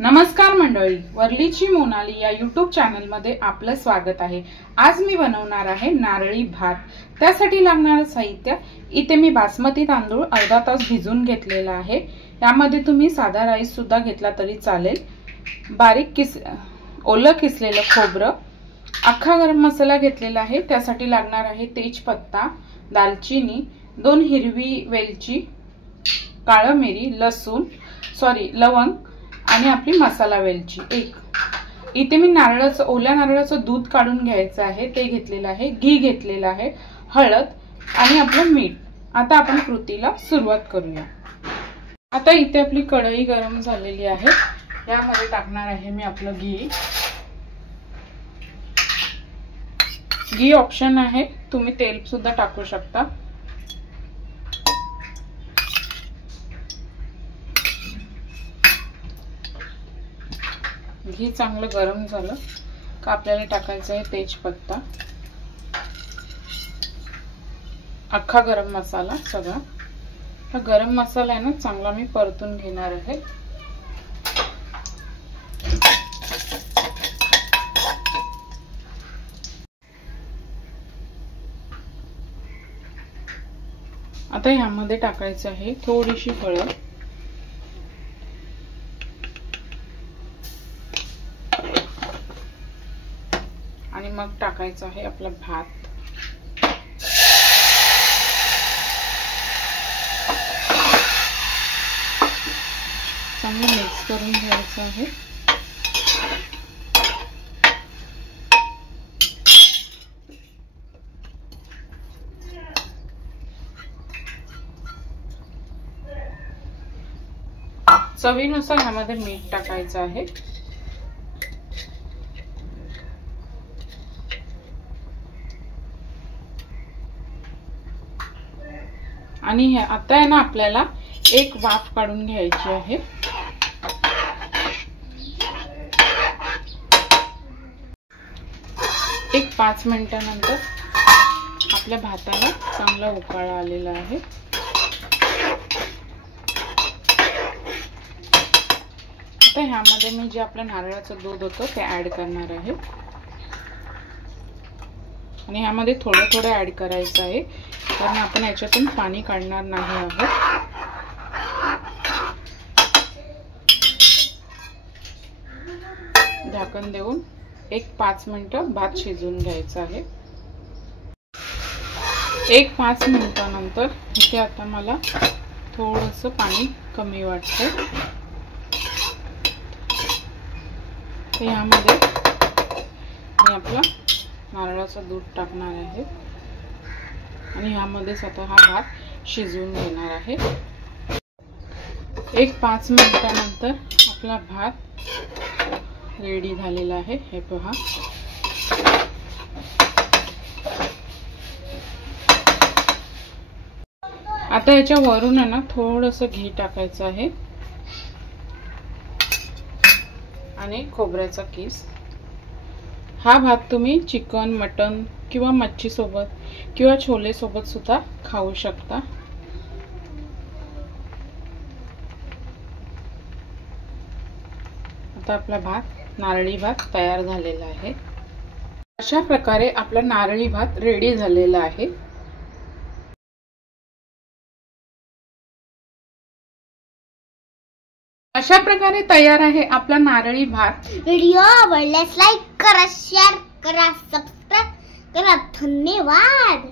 नमस्कार मंडळी, वरलीची मोनाली या यूट्यूब चॅनल मध्ये आपलं स्वागत आहे। आज मी बनवणार आहे नारळी भात। त्यासाठी लागणारे साहित्य इथे मी बासमती तांदूळ अर्धा तास भिजवून घेतलेला आहे। यामध्ये तुम्ही साधा राईस सुद्धा घेतला तरी चालेल। बारीक ओलं किसलेलं खोबरं, अख्खा गरम मसाला घेतलेला आहे। त्यासाठी लागणार आहे तेजपत्ता, दालचिनी, 2 हिरवी वेलची, काळी मिरी, लवंग आणि आपली मसाला वेलची एक। इथे मी ओल्या नारळाचं दूध काढून घ्यायचं आहे ते घेतलेलं आहे। घी घेतलेलं आहे, हळद आणि आपलं मीठ। आता आपण कृतीला सुरुवात करूया। आता इथे आपली कढई गरम झालेली आहे। यामध्ये टाकणार आहे मी आपलं घी। घी ऑप्शन आहे, तुम्ही तेल सुद्धा टाकू शकता। घी चांगलं गरम झालं का आपल्याला टाकायचं आहे तेजपत्ता, अख्खा गरम मसाला सगळा। हा गरम मसाला आहे ना, चांगला मी परतून घेणार आहे। आता यामध्ये टाकायचं आहे थोडीशी हळद, आणि मग टाकायचं आहे आपला भात। चांगलं मिक्स करून घ्यायचं आहे। चवीनुसार यामध्ये मीठ टाकायचं आहे। आणि आता आहे ना, आपल्याला एक वाफ काढून घ्यायची आहे। एक 5 मिनिटांनंतर आपल्या भाताला चांगला उकळा आलेला आहे। आता ह्यामध्ये मी जे आपलं नारळाचं दूध होतं ते ऍड करणार आहे, आणि ह्यामध्ये थोडं थोडं ऍड करायचं आहे, कारण आपण याच्यातून पाणी काढणार नाही आहोत। झाकण देऊन एक 5 मिनिटं भात शिजवून घ्यायचा आहे। एक 5 मिनिटांनंतर इथे आता मला थोडंसं पाणी कमी वाटतंय, तर यामध्ये मी आपला नारळाचं दूध टाकणार आहे, आणि यामध्येच आता हा भात शिजवून घेणार आहे। एक 5 मिनिटांनंतर आपला भात रेडी झालेला आहे, हे पहा। आता याच्या वरून आहे ना थोडंसं घी टाकायचं आहे, आणि खोबऱ्याचा किस। हा भात तुम्ही चिकन, मटन किंवा मच्छी सोबत किंवा छोले सोबत सुद्धा खाऊ शकता। आता आपला नारळी भात तयार झालेला आहे। अशा प्रकारे आपला नारळी भात रेडी झालेला आहे। अशा प्रकारे तयार आहे आपला नारळी भात। व्हिडिओ आवडल्यास लाईक करा, शेअर करा, सबस्क्राइब करा। धन्यवाद।